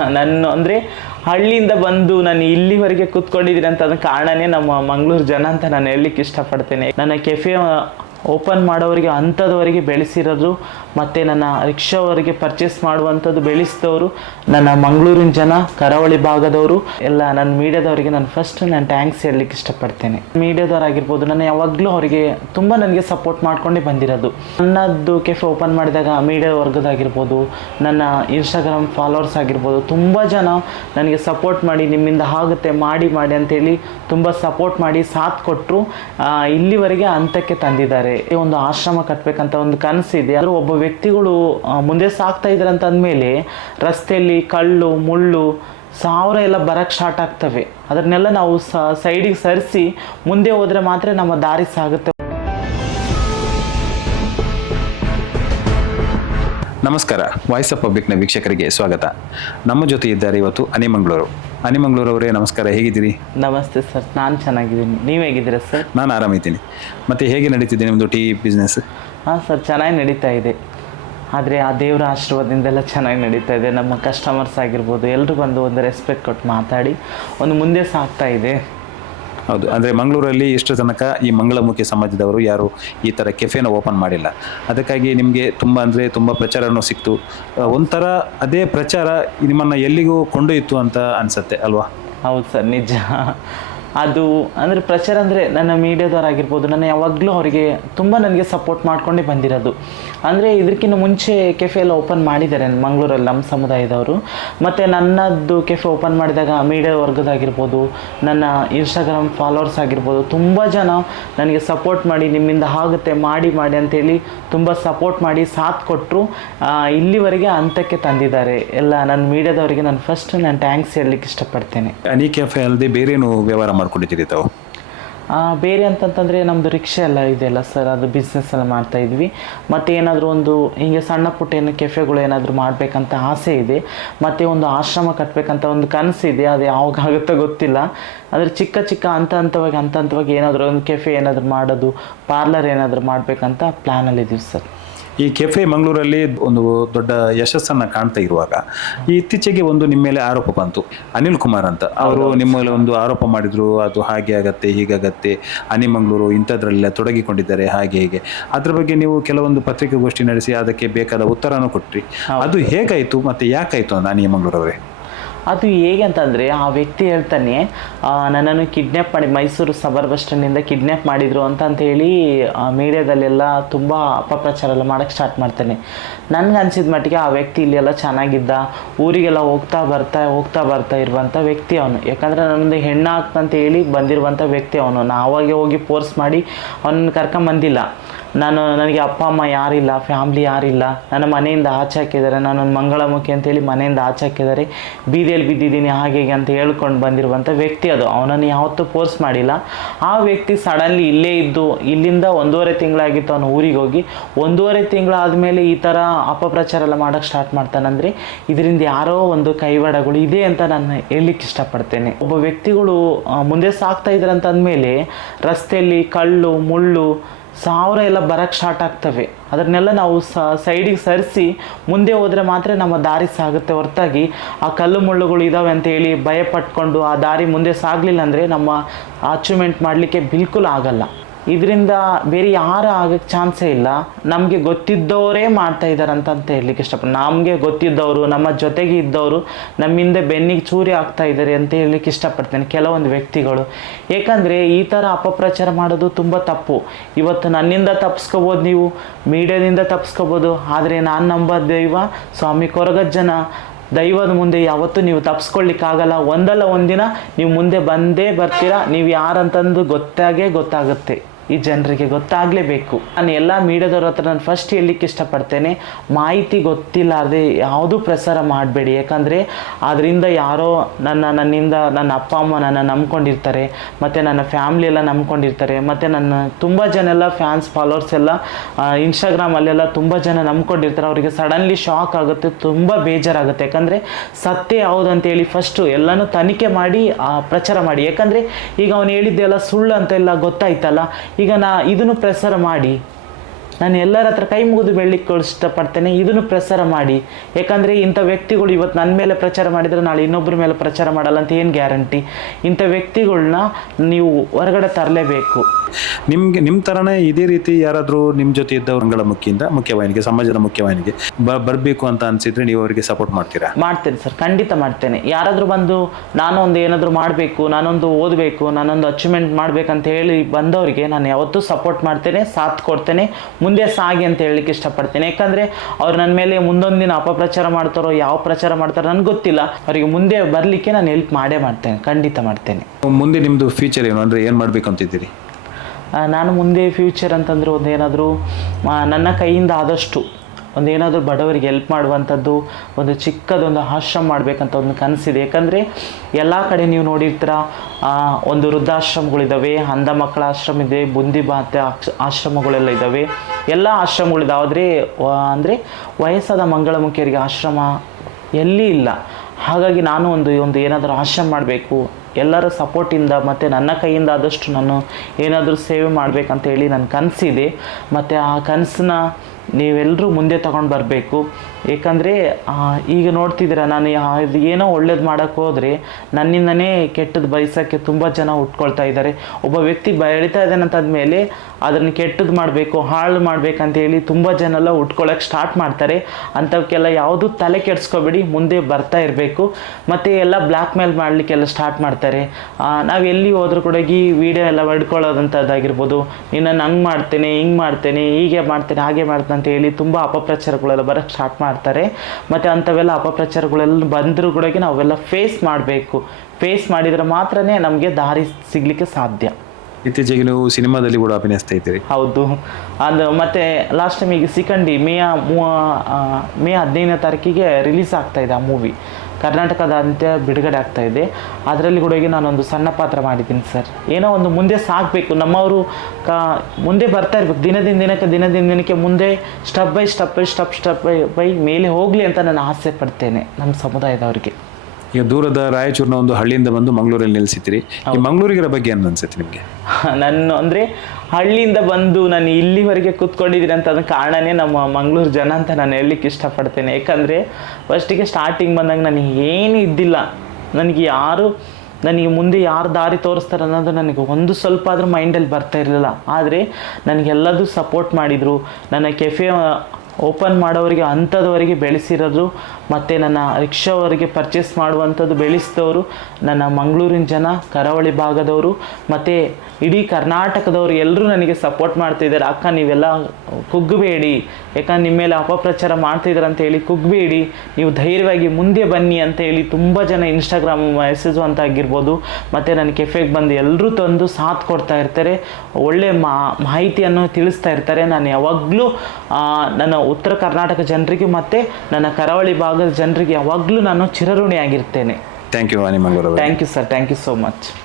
ನಾನು ಅಂದರೆ ಹಳ್ಳಿಯಿಂದ ಬಂದು ನಾನು ಇಲ್ಲಿವರೆಗೆ ಕೂತ್ಕೊಂಡಿದ್ದೀನಿ ಅಂತ ಅದಕ್ಕೆ ಕಾರಣನೇ ನಮ್ಮ ಮಂಗಳೂರು ಜನ ಅಂತ ನಾನು ಹೇಳಲಿಕ್ಕೆ ಇಷ್ಟಪಡ್ತೇನೆ. ನನ್ನ ಕೆಫೆ ಓಪನ್ ಮಾಡೋರಿಗೆ ಅಂಥದ್ವರೆಗೆ ಬೆಳೆಸಿರೋದು ಮತ್ತು ನನ್ನ ರಿಕ್ಷಾವರಿಗೆ ಪರ್ಚೇಸ್ ಮಾಡುವಂಥದ್ದು ಬೆಳೆಸಿದವರು ನನ್ನ ಮಂಗಳೂರಿನ ಜನ, ಕರಾವಳಿ ಭಾಗದವರು ಎಲ್ಲ. ನನ್ನ ಮೀಡಿಯಾದವರಿಗೆ ನಾನು ಥ್ಯಾಂಕ್ಸ್ ಹೇಳಲಿಕ್ಕೆ ಇಷ್ಟಪಡ್ತೇನೆ. ಮೀಡಿಯಾದವರಾಗಿರ್ಬೋದು, ನಾನು ಯಾವಾಗಲೂ ಅವರಿಗೆ ತುಂಬ ನನಗೆ ಸಪೋರ್ಟ್ ಮಾಡ್ಕೊಂಡೇ ಬಂದಿರೋದು. ನನ್ನದು ಕೆಫೆ ಓಪನ್ ಮಾಡಿದಾಗ ಮೀಡಿಯಾ ವರ್ಗದಾಗಿರ್ಬೋದು, ನನ್ನ ಇನ್ಸ್ಟಾಗ್ರಾಮ್ ಫಾಲೋವರ್ಸ್ ಆಗಿರ್ಬೋದು, ತುಂಬ ಜನ ನನಗೆ ಸಪೋರ್ಟ್ ಮಾಡಿ ನಿಮ್ಮಿಂದ ಆಗುತ್ತೆ ಮಾಡಿ ಅಂತೇಳಿ ತುಂಬ ಸಪೋರ್ಟ್ ಮಾಡಿ ಸಾಥ್ ಕೊಟ್ಟರು. ಇಲ್ಲಿವರೆಗೆ ಹಂತಕ್ಕೆ ತಂದಿದ್ದಾರೆ. ಒಂದು ಆಶ್ರಮ ಕಟ್ಟಬೇಕಂತ ಒಂದು ಕನಸಿದೆ. ಆದರೂ ಒಬ್ಬ ವ್ಯಕ್ತಿಗಳು ಮುಂದೆ ಸಾಗ್ತಾ ಇದ್ದಾರೆ ಅಂತ ಅಂದಮೇಲೆ ರಸ್ತೆಯಲ್ಲಿ ಕಳ್ಳು ಮುಳ್ಳು ಸಾವಿರ ಎಲ್ಲ ಬರೋಕ್ಕೆ ಸ್ಟಾರ್ಟ್ ಆಗ್ತವೆ. ಅದನ್ನೆಲ್ಲ ನಾವು ಸೈಡಿಗೆ ಸರಿಸಿ ಮುಂದೆ ಹೋದರೆ ಮಾತ್ರ ನಮ್ಮ ದಾರಿ ಸಾಗುತ್ತೆ. ನಮಸ್ಕಾರ, ವಾಯ್ಸ್ ಆಫ್ ಪಬ್ಲಿಕ್ನ ವೀಕ್ಷಕರಿಗೆ ಸ್ವಾಗತ. ನಮ್ಮ ಜೊತೆ ಇದ್ದಾರೆ ಇವತ್ತು ಅನಿಮಂಗಳೂರು ಅವರೇ, ನಮಸ್ಕಾರ, ಹೇಗಿದ್ದೀರಿ? ನಮಸ್ತೆ ಸರ್, ನಾನು ಚೆನ್ನಾಗಿದ್ದೀನಿ. ನೀವು ಹೇಗಿದ್ದೀರಾ ಸರ್? ನಾನು ಆರಾಮಿದ್ದೀನಿ. ಮತ್ತು ಹೇಗೆ ನಡೀತಿದೆ ನಿಮ್ಮದು ಟೀ ಬಿಸ್ನೆಸ್? ಹಾಂ ಸರ್, ಚೆನ್ನಾಗಿ ನಡೀತಾ ಇದೆ. ಆದರೆ ಆ ದೇವರ ಆಶೀರ್ವಾದದಿಂದೆಲ್ಲ ಚೆನ್ನಾಗಿ ನಡೀತಾ ಇದೆ. ನಮ್ಮ ಕಸ್ಟಮರ್ಸ್ ಆಗಿರ್ಬೋದು ಎಲ್ಲರೂ ಬಂದು ಒಂದು ರೆಸ್ಪೆಕ್ಟ್ ಕೊಟ್ಟು ಮಾತಾಡಿ ಒಂದು ಮುಂದೆ ಸಾಗ್ತಾ ಇದೆ. ಹೌದು, ಅಂದರೆ ಮಂಗಳೂರಲ್ಲಿ ಇಷ್ಟು ತನಕ ಈ ಮಂಗಳಮುಖಿ ಸಮಾಜದವರು ಯಾರು ಈ ಥರ ಕೆಫೆನ ಓಪನ್ ಮಾಡಿಲ್ಲ. ಅದಕ್ಕಾಗಿ ನಿಮಗೆ ತುಂಬ ಪ್ರಚಾರನೂ ಸಿಕ್ತು. ಒಂಥರ ಅದೇ ಪ್ರಚಾರ ನಿಮ್ಮನ್ನು ಎಲ್ಲಿಗೂ ಕೊಂಡೊಯ್ತು ಅಂತ ಅನಿಸುತ್ತೆ ಅಲ್ವಾ? ಹೌದು ಸರ್, ನಿಜ. ಅದು ಅಂದರೆ ಪ್ರಚಾರ ಅಂದರೆ ನನ್ನ ಮೀಡಿಯಾದವರಾಗಿರ್ಬೋದು, ನಾನು ಯಾವಾಗಲೂ ಅವರಿಗೆ ತುಂಬ ನನಗೆ ಸಪೋರ್ಟ್ ಮಾಡ್ಕೊಂಡೇ ಬಂದಿರೋದು. ಅಂದರೆ ಇದಕ್ಕಿಂತ ಮುಂಚೆ ಕೆಫೆ ಎಲ್ಲ ಓಪನ್ ಮಾಡಿದ್ದಾರೆ ಮಂಗಳೂರಲ್ಲಿ ನಮ್ಮ ಸಮುದಾಯದವರು. ಮತ್ತು ನನ್ನದು ಕೆಫೆ ಓಪನ್ ಮಾಡಿದಾಗ ಮೀಡಿಯಾ ವರ್ಗದಾಗಿರ್ಬೋದು, ನನ್ನ ಇನ್ಸ್ಟಾಗ್ರಾಮ್ ಫಾಲೋವರ್ಸ್ ಆಗಿರ್ಬೋದು, ತುಂಬ ಜನ ನನಗೆ ಸಪೋರ್ಟ್ ಮಾಡಿ ನಿಮ್ಮಿಂದ ಆಗುತ್ತೆ ಮಾಡಿ ಅಂತೇಳಿ ತುಂಬ ಸಪೋರ್ಟ್ ಮಾಡಿ ಸಾಥ್ ಕೊಟ್ಟರು. ಇಲ್ಲಿವರೆಗೆ ಹಂತಕ್ಕೆ ತಂದಿದ್ದಾರೆ ಎಲ್ಲ. ನನ್ನ ಮೀಡಿಯಾದವರಿಗೆ ನಾನು ಥ್ಯಾಂಕ್ಸ್ ಹೇಳಲಿಕ್ಕೆ ಇಷ್ಟಪಡ್ತೇನೆ. ಅನಿ ಕೆಫೆ ಅಲ್ಲದೆ ಬೇರೇನು ವ್ಯವಹಾರ ಮಾಡ್ಕೊಂಡಿದ್ದೀರಿ ತಾವು? ಬೇರೆ ಅಂತಂತಂದರೆ ನಮ್ಮದು ರಿಕ್ಷಾ ಎಲ್ಲ ಇದೆಯಲ್ಲ ಸರ್, ಅದು ಬಿಸ್ನೆಸ್ ಎಲ್ಲ ಮಾಡ್ತಾಯಿದ್ವಿ. ಮತ್ತು ಏನಾದರೂ ಒಂದು ಹೀಗೆ ಸಣ್ಣ ಪುಟ್ಟ ಕೆಫೆಗಳು ಏನಾದರೂ ಮಾಡಬೇಕಂತ ಆಸೆ ಇದೆ. ಮತ್ತು ಒಂದು ಆಶ್ರಮ ಕಟ್ಟಬೇಕಂತ ಒಂದು ಕನಸಿದೆ. ಅದು ಯಾವಾಗ ಆಗುತ್ತೋ ಗೊತ್ತಿಲ್ಲ. ಆದರೆ ಚಿಕ್ಕ ಹಂತವಾಗಿ ಏನಾದರೂ ಒಂದು ಕೆಫೆ ಏನಾದರೂ ಮಾಡೋದು, ಪಾರ್ಲರ್ ಏನಾದರೂ ಮಾಡಬೇಕಂತ ಪ್ಲ್ಯಾನಲ್ಲಿದ್ದೀವಿ ಸರ್. ಈ ಕೆಫೆ ಮಂಗಳೂರಲ್ಲಿ ಒಂದು ದೊಡ್ಡ ಯಶಸ್ಸನ್ನು ಕಾಣ್ತಾ ಇರುವಾಗ ಇತ್ತೀಚೆಗೆ ಒಂದು ನಿಮ್ಮ ಮೇಲೆ ಆರೋಪ ಬಂತು. ಅನಿಲ್ ಕುಮಾರ್ ಅಂತ ಅವರು ನಿಮ್ಮ ಮೇಲೆ ಒಂದು ಆರೋಪ ಮಾಡಿದ್ರು, ಅದು ಹಾಗೆ ಆಗತ್ತೆ ಹೀಗಾಗತ್ತೆ, ಅನಿಮಂಗಳೂರು ಇಂಥದ್ರಲ್ಲೆಲ್ಲ ತೊಡಗಿಕೊಂಡಿದ್ದಾರೆ ಹಾಗೆ ಹೀಗೆ. ಅದ್ರ ಬಗ್ಗೆ ನೀವು ಕೆಲವೊಂದು ಪತ್ರಿಕಾಗೋಷ್ಠಿ ನಡೆಸಿ ಅದಕ್ಕೆ ಬೇಕಾದ ಉತ್ತರನೂ ಕೊಟ್ರಿ. ಅದು ಹೇಗಾಯಿತು ಮತ್ತು ಯಾಕಾಯಿತು ಅಂತ ಅನಿಮಂಗಳೂರವರೇ? ಅದು ಹೇಗೆ ಅಂತಂದರೆ, ಆ ವ್ಯಕ್ತಿ ಹೇಳ್ತಾನೆ ನನ್ನನ್ನು ಕಿಡ್ನ್ಯಾಪ್ ಮಾಡಿ ಮೈಸೂರು ಸಬರ್ ಬಸ್ ಸ್ಟ್ಯಾಂಡಿಂದ ಕಿಡ್ನ್ಯಾಪ್ ಮಾಡಿದರು ಅಂತ ಹೇಳಿ ಮೀಡಿಯಾದಲ್ಲೆಲ್ಲ ತುಂಬ ಅಪಪ್ರಚಾರ ಎಲ್ಲ ಮಾಡೋಕ್ಕೆ ಸ್ಟಾರ್ಟ್ ಮಾಡ್ತಾನೆ. ನನಗೆ ಅನಿಸಿದ ಮಟ್ಟಿಗೆ ಆ ವ್ಯಕ್ತಿ ಇಲ್ಲೆಲ್ಲ ಚೆನ್ನಾಗಿದ್ದ, ಊರಿಗೆಲ್ಲ ಹೋಗ್ತಾ ಬರ್ತಾ ಇರುವಂಥ ವ್ಯಕ್ತಿ ಅವನು. ಯಾಕಂದರೆ ನನ್ನದು ಹೆಣ್ಣು ಆಗ್ತಂತ ಹೇಳಿ ಬಂದಿರುವಂಥ ವ್ಯಕ್ತಿ ಅವನು. ನಾವಾಗೆ ಹೋಗಿ ಫೋರ್ಸ್ ಮಾಡಿ ಅವನನ್ನು ಕರ್ಕೊಂಬಂದಿಲ್ಲ. ನನಗೆ ಅಪ್ಪ ಅಮ್ಮ ಯಾರಿಲ್ಲ, ಫ್ಯಾಮ್ಲಿ ಯಾರಿಲ್ಲ, ನನ್ನ ಮನೆಯಿಂದ ಆಚೆ ಹಾಕಿದ್ದಾರೆ, ನಾನೊಂದು ಮಂಗಳಮುಖಿ ಅಂತೇಳಿ ಮನೆಯಿಂದ ಆಚೆ ಹಾಕಿದ್ದಾರೆ, ಬೀದಿಯಲ್ಲಿ ಬಿದ್ದಿದ್ದೀನಿ ಹಾಗೆ ಅಂತ ಹೇಳ್ಕೊಂಡು ಬಂದಿರುವಂಥ ವ್ಯಕ್ತಿ ಅದು. ಅವನನ್ನು ಯಾವತ್ತೂ ಫೋರ್ಸ್ ಮಾಡಿಲ್ಲ. ಆ ವ್ಯಕ್ತಿ ಸಡನ್ಲಿ ಇಲ್ಲೇ ಇದ್ದು, ಇಲ್ಲಿಂದ 1.5 ತಿಂಗಳಾಗಿತ್ತು ಅವನು ಊರಿಗೆ ಹೋಗಿ. 1.5 ತಿಂಗಳಾದಮೇಲೆ ಈ ಥರ ಅಪಪ್ರಚಾರ ಎಲ್ಲ ಮಾಡೋಕ್ಕೆ ಸ್ಟಾರ್ಟ್ ಮಾಡ್ತಾನಂದರೆ ಇದರಿಂದ ಯಾರೋ ಒಂದು ಕೈವಾಡಗಳು ಇದೆ ಅಂತ ನಾನು ಹೇಳಲಿಕ್ಕೆ ಇಷ್ಟಪಡ್ತೇನೆ. ಒಬ್ಬ ವ್ಯಕ್ತಿಗಳು ಮುಂದೆ ಸಾಗ್ತಾ ಇದ್ದಾರೆ ಅಂತ ಅಂದಮೇಲೆ ರಸ್ತೆಯಲ್ಲಿ ಕಳ್ಳು ಮುಳ್ಳು ಸಾವಿರ ಎಲ್ಲ ಬರೋಕ್ಕೆ ಸ್ಟಾರ್ಟ್ ಆಗ್ತವೆ. ಅದನ್ನೆಲ್ಲ ನಾವು ಸೈಡಿಗೆ ಸರಿಸಿ ಮುಂದೆ ಹೋದರೆ ಮಾತ್ರ ನಮ್ಮ ದಾರಿ ಸಾಗುತ್ತೆ ಹೊರತಾಗಿ ಆ ಕಲ್ಲು ಮುಳ್ಳುಗಳು ಇದ್ದಾವೆ ಅಂತೇಳಿ ಭಯಪಟ್ಕೊಂಡು ಆ ದಾರಿ ಮುಂದೆ ಸಾಗಲಿಲ್ಲ ಅಂದರೆ ನಮ್ಮ ಅಚೀವ್ಮೆಂಟ್ ಮಾಡಲಿಕ್ಕೆ ಬಿಲ್ಕುಲ್ ಆಗಲ್ಲ. ಇದರಿಂದ ಬೇರೆ ಯಾರು ಆಗೋಕ್ಕೆ ಚಾನ್ಸೇ ಇಲ್ಲ. ನಮಗೆ ಗೊತ್ತಿದ್ದವರೇ ಮಾಡ್ತಾ ಇದ್ದಾರೆ ಅಂತ ಹೇಳಲಿಕ್ಕೆ ಇಷ್ಟಪಡ್ತೀನಿ. ನಮಗೆ ಗೊತ್ತಿದ್ದವರು, ನಮ್ಮ ಜೊತೆಗೆ ಇದ್ದವರು ನಮ್ಮಿಂದ ಬೆನ್ನಿಗೆ ಚೂರಿ ಆಗ್ತಾ ಇದ್ದಾರೆ ಅಂತ ಹೇಳಲಿಕ್ಕೆ ಇಷ್ಟಪಡ್ತೇನೆ ಕೆಲವೊಂದು ವ್ಯಕ್ತಿಗಳು. ಏಕೆಂದರೆ ಈ ಥರ ಅಪಪ್ರಚಾರ ಮಾಡೋದು ತುಂಬ ತಪ್ಪು. ಇವತ್ತು ನನ್ನಿಂದ ತಪ್ಪಿಸ್ಕೋಬೋದು, ನೀವು ಮೀಡಿಯಾದಿಂದ ತಪ್ಪಿಸ್ಕೋಬೋದು, ಆದರೆ ನಾನು ನಂಬೋ ದೈವ ಸ್ವಾಮಿ ಕೊರಗಜ್ಜನ ದೈವದ ಮುಂದೆ ಯಾವತ್ತೂ ನೀವು ತಪ್ಪಿಸ್ಕೊಳ್ಳಿಕ್ಕಾಗಲ್ಲ. ಒಂದಲ್ಲ ಒಂದಿನ ನೀವು ಮುಂದೆ ಬಂದೇ ಬರ್ತೀರಾ. ನೀವು ಯಾರಂತಂದು ಗೊತ್ತಾಗುತ್ತೆ. ಈ ಜನರಿಗೆ ಗೊತ್ತಾಗಲೇಬೇಕು. ನಾನು ಎಲ್ಲ ಮೀಡಿಯಾದವ್ರ ಹತ್ರ ನಾನು ಫಸ್ಟ್ ಹೇಳಲಿಕ್ಕೆ ಇಷ್ಟಪಡ್ತೇನೆ, ಮಾಹಿತಿ ಗೊತ್ತಿಲ್ಲಾರ್ದೆ ಯಾವುದೂ ಪ್ರಸಾರ ಮಾಡಬೇಡಿ. ಯಾಕಂದರೆ ಅದರಿಂದ ಯಾರೋ ನನ್ನಿಂದ ನನ್ನ ಅಪ್ಪ ಅಮ್ಮ ನನ್ನ ನಂಬ್ಕೊಂಡಿರ್ತಾರೆ, ಮತ್ತು ನನ್ನ ಫ್ಯಾಮ್ಲಿ ಎಲ್ಲ ನಂಬ್ಕೊಂಡಿರ್ತಾರೆ, ಮತ್ತು ನನ್ನ ತುಂಬ ಜನ ಎಲ್ಲ ಫ್ಯಾನ್ಸ್ ಫಾಲೋವರ್ಸ್ ಎಲ್ಲ ಇನ್ಸ್ಟಾಗ್ರಾಮಲ್ಲೆಲ್ಲ ತುಂಬ ಜನ ನಂಬ್ಕೊಂಡಿರ್ತಾರೆ. ಅವರಿಗೆ ಸಡನ್ಲಿ ಶಾಕ್ ಆಗುತ್ತೆ, ತುಂಬ ಬೇಜಾರಾಗುತ್ತೆ. ಯಾಕಂದರೆ ಸತ್ಯ ಯಾವುದಂತೇಳಿ ಫಸ್ಟು ಎಲ್ಲನೂ ತನಿಖೆ ಮಾಡಿ ಪ್ರಚಾರ ಮಾಡಿ. ಯಾಕಂದರೆ ಈಗ ಅವನು ಹೇಳಿದ್ದೆಲ್ಲ ಸುಳ್ಳು ಅಂತೆಲ್ಲ ಗೊತ್ತಾಯ್ತಲ್ಲ, ಈಗ ಇದನ್ನು ಪ್ರಸಾರ ಮಾಡಿ. ನಾನು ಎಲ್ಲರ ಹತ್ರ ಕೈ ಮುಗಿದು ಬೆಳಲಿಕ್ಕೆ ಇಷ್ಟಪಡ್ತೇನೆ. ಇದನ್ನು ಪ್ರಚಾರ ಮಾಡಿ, ಯಾಕಂದರೆ ಇಂಥ ವ್ಯಕ್ತಿಗಳು ಇವತ್ತು ನನ್ನ ಮೇಲೆ ಪ್ರಚಾರ ಮಾಡಿದರೆ ನಾಳೆ ಇನ್ನೊಬ್ಬರ ಮೇಲೆ ಪ್ರಚಾರ ಮಾಡಲ್ಲ ಅಂತ ಏನು ಗ್ಯಾರಂಟಿ. ಇಂಥ ವ್ಯಕ್ತಿಗಳ್ನ ನೀವು ಹೊರಗಡೆ ತರಲೇಬೇಕು. ನಿಮ್ಮ ಥರನೇ ಇದೇ ರೀತಿ ಯಾರಾದರೂ ನಿಮ್ಮ ಜೊತೆ ಇದ್ದವ್ರ ಮುಖ್ಯವಾಹಿನಿಗೆ, ಸಮಾಜದ ಮುಖ್ಯವಾಹಿನಿಗೆ ಬರಬೇಕು ಅಂತ ಅನಿಸಿದ್ರೆ ನೀವು ಅವರಿಗೆ ಸಪೋರ್ಟ್ ಮಾಡ್ತೀರಾ? ಮಾಡ್ತೇನೆ ಸರ್, ಖಂಡಿತ ಮಾಡ್ತೇನೆ. ಯಾರಾದರೂ ಬಂದು ನಾನೊಂದು ಏನಾದರೂ ಮಾಡಬೇಕು, ನಾನೊಂದು ಓದಬೇಕು, ನಾನೊಂದು ಅಚೀವ್ಮೆಂಟ್ ಮಾಡಬೇಕಂತ ಹೇಳಿ ಬಂದವರಿಗೆ ನಾನು ಯಾವತ್ತೂ ಸಪೋರ್ಟ್ ಮಾಡ್ತೇನೆ, ಸಾಥ್ ಕೊಡ್ತೇನೆ, ಮುಂದೆ ಸಾಗಿ ಅಂತ ಹೇಳಲಿಕ್ಕೆ ಇಷ್ಟಪಡ್ತೇನೆ. ಯಾಕಂದರೆ ಅವ್ರು ನನ್ನ ಮೇಲೆ ಮುಂದೊಂದು ದಿನ ಅಪಪ್ರಚಾರ ಮಾಡ್ತಾರೋ ಯಾವ ಪ್ರಚಾರ ಮಾಡ್ತಾರೋ ನನಗೆ ಗೊತ್ತಿಲ್ಲ. ಅವರಿಗೆ ಮುಂದೆ ಬರಲಿಕ್ಕೆ ನಾನು ಹೆಲ್ಪ್ ಮಾಡೇ ಮಾಡ್ತೇನೆ, ಖಂಡಿತ ಮಾಡ್ತೇನೆ. ಮುಂದೆ ನಿಮ್ಮದು ಫ್ಯೂಚರ್ ಏನು, ಅಂದರೆ ಏನು ಮಾಡಬೇಕು ಅಂತಿದ್ದೀರಿ? ನಾನು ಮುಂದೆ ಫ್ಯೂಚರ್ ಅಂತಂದರೆ ಒಂದೇನಾದರೂ ನನ್ನ ಕೈಯಿಂದ ಆದಷ್ಟು ಒಂದೇನಾದರೂ ಬಡವರಿಗೆ ಹೆಲ್ಪ್ ಮಾಡುವಂಥದ್ದು, ಒಂದು ಚಿಕ್ಕದೊಂದು ಆಶ್ರಮ ಮಾಡಬೇಕಂತ ಒಂದು ಕನಸಿದೆ. ಯಾಕಂದರೆ ಎಲ್ಲ ಕಡೆ ನೀವು ನೋಡಿರ್ತೀರ, ಒಂದು ವೃದ್ಧಾಶ್ರಮಗಳಿದ್ದಾವೆ, ಅಂಧ ಮಕ್ಕಳ ಆಶ್ರಮ ಇದೆ, ಬುಂದಿ ಬಾತೆ ಆಶ್ರಮಗಳೆಲ್ಲ ಇದ್ದಾವೆ, ಎಲ್ಲ ಆಶ್ರಮಗಳಿದ್ದಾವೆ. ಅಂದರೆ ವಯಸ್ಸಾದ ಮಂಗಳಮುಖಿಯರಿಗೆ ಆಶ್ರಮ ಎಲ್ಲಿ ಇಲ್ಲ. ಹಾಗಾಗಿ ನಾನು ಒಂದು ಏನಾದರೂ ಆಶ್ರಮ ಮಾಡಬೇಕು, ಎಲ್ಲರ ಸಪೋರ್ಟಿಂದ ಮತ್ತು ನನ್ನ ಕೈಯಿಂದ ಆದಷ್ಟು ನಾನು ಏನಾದರೂ ಸೇವೆ ಮಾಡಬೇಕಂತ ಹೇಳಿ ನನ್ನ ಕನಸಿದೆ. ಮತ್ತು ಆ ಕನಸನ್ನ ನೀವೆಲ್ಲರೂ ಮುಂದೆ ತಗೊಂಡು ಬರಬೇಕು. ಏಕೆಂದರೆ ಈಗ ನೋಡ್ತಿದ್ದೀರ, ನಾನು ಏನೋ ಒಳ್ಳೇದು ಮಾಡೋಕ್ಕೆ ಹೋದರೆ ನನ್ನಿಂದನೇ ಕೆಟ್ಟದ್ದು ಬಯಸೋಕ್ಕೆ ತುಂಬ ಜನ ಉಟ್ಕೊಳ್ತಾ ಇದ್ದಾರೆ. ಒಬ್ಬ ವ್ಯಕ್ತಿ ಬೆಳೀತಾ ಇದ್ದಾನಂತಾದ್ಮೇಲೆ ಅದನ್ನು ಕೆಟ್ಟದ್ದು ಮಾಡಬೇಕು, ಹಾಳು ಮಾಡಬೇಕಂತ ಹೇಳಿ ತುಂಬ ಜನ ಎಲ್ಲ ಉಟ್ಕೊಳ್ಳೋಕೆ ಸ್ಟಾರ್ಟ್ ಮಾಡ್ತಾರೆ. ಅಂಥವಕ್ಕೆಲ್ಲ ಯಾವುದೂ ತಲೆ ಕೆಡಿಸ್ಕೊಬೇಡಿ, ಮುಂದೆ ಬರ್ತಾ ಇರಬೇಕು. ಮತ್ತು ಎಲ್ಲ ಬ್ಲ್ಯಾಕ್ ಮೇಲ್ ಮಾಡಲಿಕ್ಕೆಲ್ಲ ಸ್ಟಾರ್ಟ್ ಮಾಡ್ತಾರೆ. ನಾವು ಎಲ್ಲಿ ಹೋದ್ರೂ ಕೂಡ ಈ ವಿಡಿಯೋ ಎಲ್ಲ ಹೊಡ್ಕೊಳ್ಳೋದಂಥದ್ದಾಗಿರ್ಬೋದು, ನಿನ್ನನ್ನು ಹಂಗೆ ಮಾಡ್ತೇನೆ, ಹಿಂಗೆ ಮಾಡ್ತೇನೆ, ಹೀಗೆ ಮಾಡ್ತೇನೆ, ಹಾಗೆ ಮಾಡ್ತೇನೆ ಅಂತ ಹೇಳಿ ತುಂಬ ಅಪಪ್ರಚಾರಗಳೆಲ್ಲ ಬರೋಕ್ಕೆ ಸ್ಟಾರ್ಟ್ ಮಾಡ್ತಾರೆ. ಮತ್ತು ಅಂಥವೆಲ್ಲ ಅಪಪ್ರಚಾರಗಳೆಲ್ಲ ಬಂದರೂ ಕೂಡ ನಾವೆಲ್ಲ ಫೇಸ್ ಮಾಡಬೇಕು. ಫೇಸ್ ಮಾಡಿದರೆ ಮಾತ್ರನೇ ನಮಗೆ ದಾರಿ ಸಿಗಲಿಕ್ಕೆ ಸಾಧ್ಯ. ಇತ್ತೀಚೆಗೆ ನೀವು ಸಿನಿಮಾದಲ್ಲಿ ಕೂಡ ಅಭಿನಯಿಸ್ತಾ ಇದ್ದೀರಿ? ಹೌದು. ಅದು ಮತ್ತು ಲಾಸ್ಟ್ ಟೈಮ್ ಈಗ ಸಿಕಂಡಿ ಮೇ 15ನೇ ತಾರೀಕಿಗೆ ರಿಲೀಸ್ ಆಗ್ತಾಯಿದೆ ಆ ಮೂವಿ. ಕರ್ನಾಟಕದಾದ್ಯಂತ ಬಿಡುಗಡೆ ಆಗ್ತಾ ಇದೆ. ಅದರಲ್ಲಿ ಕೂಡ ನಾನೊಂದು ಸಣ್ಣ ಪಾತ್ರ ಮಾಡಿದ್ದೀನಿ ಸರ್. ಏನೋ ಒಂದು ಮುಂದೆ ಸಾಗಬೇಕು, ನಮ್ಮವರು ಮುಂದೆ ಬರ್ತಾ ಇರ್ಬೇಕು, ದಿನದಿಂದ ದಿನಕ್ಕೆ ಮುಂದೆ ಸ್ಟೆಪ್ ಬೈ ಮೇಲೆ ಹೋಗಲಿ ಅಂತ ನಾನು ಆಸೆ ಪಡ್ತೇನೆ ನಮ್ಮ ಸಮುದಾಯದವ್ರಿಗೆ. ಈಗ ದೂರದ ರಾಯಚೂರಿನ ಒಂದು ಹಳ್ಳಿಯಿಂದ ಬಂದು ಮಂಗಳೂರಲ್ಲಿ ನಿಲ್ಲಿಸಿದ್ದೀರಿ. ಈ ಮಂಗಳೂರಿಗರ ಬಗ್ಗೆ ಏನು ಅನ್ಸುತ್ತೆ ನಿಮಗೆ? ನಾನು ಅಂದರೆ ಹಳ್ಳಿಯಿಂದ ಬಂದು ನಾನು ಇಲ್ಲಿವರೆಗೆ ಕೂತ್ಕೊಂಡಿದ್ದೀನಿ ಅಂತ ಅದಕ್ಕೆ ಕಾರಣನೇ ನಮ್ಮ ಮಂಗಳೂರು ಜನ ಅಂತ ನಾನು ಹೇಳಲಿಕ್ಕೆ ಇಷ್ಟಪಡ್ತೇನೆ. ಯಾಕಂದರೆ ಫಸ್ಟಿಗೆ ಸ್ಟಾರ್ಟಿಂಗ್ ಬಂದಾಗ ನನಗೆ ಏನೂ ಇದ್ದಿಲ್ಲ. ನನಗೆ ಮುಂದೆ ಯಾರು ದಾರಿ ತೋರಿಸ್ತಾರೆ ಅನ್ನೋದು ನನಗೆ ಒಂದು ಸ್ವಲ್ಪ ಆದರೂ ಮೈಂಡಲ್ಲಿ ಬರ್ತಾ ಇರಲಿಲ್ಲ. ಆದರೆ ನನಗೆಲ್ಲದೂ ಸಪೋರ್ಟ್ ಮಾಡಿದರು. ನನ್ನ ಕೆಫೆ ಓಪನ್ ಮಾಡೋರಿಗೆ ಅಂಥದವರೆಗೆ ಬೆಳೆಸಿರೋರು, ಮತ್ತು ನನ್ನ ರಿಕ್ಷಾವರೆಗೆ ಪರ್ಚೇಸ್ ಮಾಡುವಂಥದ್ದು ಬೆಳೆಸಿದವರು ನನ್ನ ಮಂಗಳೂರಿನ ಜನ, ಕರಾವಳಿ ಭಾಗದವರು ಮತ್ತು ಇಡೀ ಕರ್ನಾಟಕದವರು ಎಲ್ಲರೂ ನನಗೆ ಸಪೋರ್ಟ್ ಮಾಡ್ತಿದ್ದಾರೆ. ಅಕ್ಕ ನೀವೆಲ್ಲ ಕುಗ್ಗಬೇಡಿ, ಯಾಕಂದ್ರೆ ನಿಮ್ಮ ಮೇಲೆ ಅಪಪ್ರಚಾರ ಮಾಡ್ತಿದ್ದಾರೆ ಅಂತ ಹೇಳಿ ಕುಗ್ಗಬೇಡಿ, ನೀವು ಧೈರ್ಯವಾಗಿ ಮುಂದೆ ಬನ್ನಿ ಅಂತ ಹೇಳಿ ತುಂಬ ಜನ ಇನ್ಸ್ಟಾಗ್ರಾಮ್ ಮೆಸೇಜು ಅಂತ ಆಗಿರ್ಬೋದು, ಮತ್ತು ನನ್ನ ಕೆಫೆಗೆ ಬಂದು ಎಲ್ಲರೂ ತಂದು ಸಾಥ್ ಕೊಡ್ತಾ ಇರ್ತಾರೆ, ಒಳ್ಳೆಯ ಮಾಹಿತಿಯನ್ನು ತಿಳಿಸ್ತಾ ಇರ್ತಾರೆ. ನಾನು ಯಾವಾಗಲೂ ನನ್ನ ಉತ್ತರ ಕರ್ನಾಟಕ ಜನರಿಗೆ ಮತ್ತು ನನ್ನ ಕರಾವಳಿ ಭಾಗದ ಜನರಿಗೆ ಯಾವಾಗಲೂ ನಾನು ಚಿರಋಣಿಯಾಗಿರ್ತೇನೆ. Thank you Vani Mangaluru. Thank you sir, thank you so much.